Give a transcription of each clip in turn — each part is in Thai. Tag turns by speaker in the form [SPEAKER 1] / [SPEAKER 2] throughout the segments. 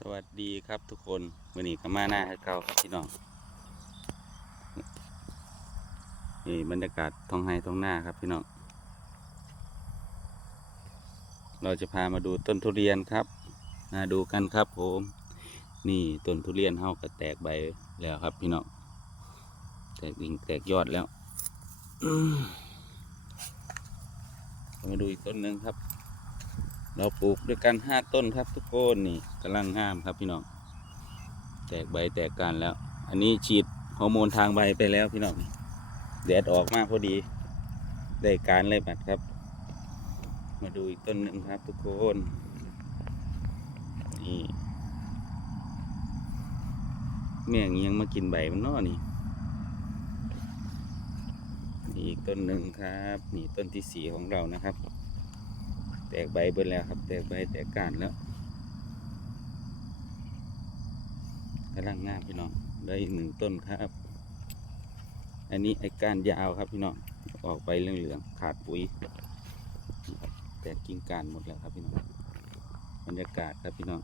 [SPEAKER 1] สวัสดีครับทุกคนวันนี้ก็มาหน้าให้เก่าครับพี่น้องนี่บรรยากาศท้องไห้ท้องหน้าครับพี่น้อง เราจะพามาดูต้นทุเรียนครับมาดูกันครับผม นี่ต้นทุเรียนเฮาก็แตกใบแล้วครับพี่น้องแตกดิ่งแตกยอดแล้วมาดูอีกต้นหนึ่งครับ เราปลูกด้วยกันห้าต้นครับทุกคนนี่กำลังงามครับพี่น้อง แตกใบแตกการแล้ว อันนี้ฉีดฮอร์โมนทางใบไปแล้วพี่น้องแดดออกมากพอดี ได้การเลยบัดครับ มาดูอีกต้นหนึ่งครับทุกคนนี่เมี่ยงยังมากินใบมันนอนี่นี่อีกต้นหนึ่งครับ นี่ต้นที่สีของเรานะครับ ตกใบเบิดแล้วครับ แตกใบแตกก้านแล้วกำลังงามพี่น้องได้อีกหนึ่งต้นครับ อันนี้ไอ้ก้านยาวครับพี่น้องออกไปเหลืองๆขาดปุ๋ยแตกกิ่งก้านหมดแล้วครับพี่น้องบรรยากาศครับพี่น้อง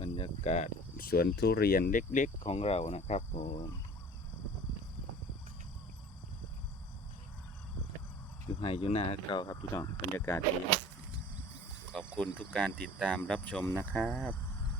[SPEAKER 1] บรรยากาศสวนทุเรียนเล็กๆของเรานะครับผม อยู่ไฮอยู่หน้าเก่าครับพี่น้องบรรยากาศดีขอบคุณทุกการติดตามรับชมนะครับ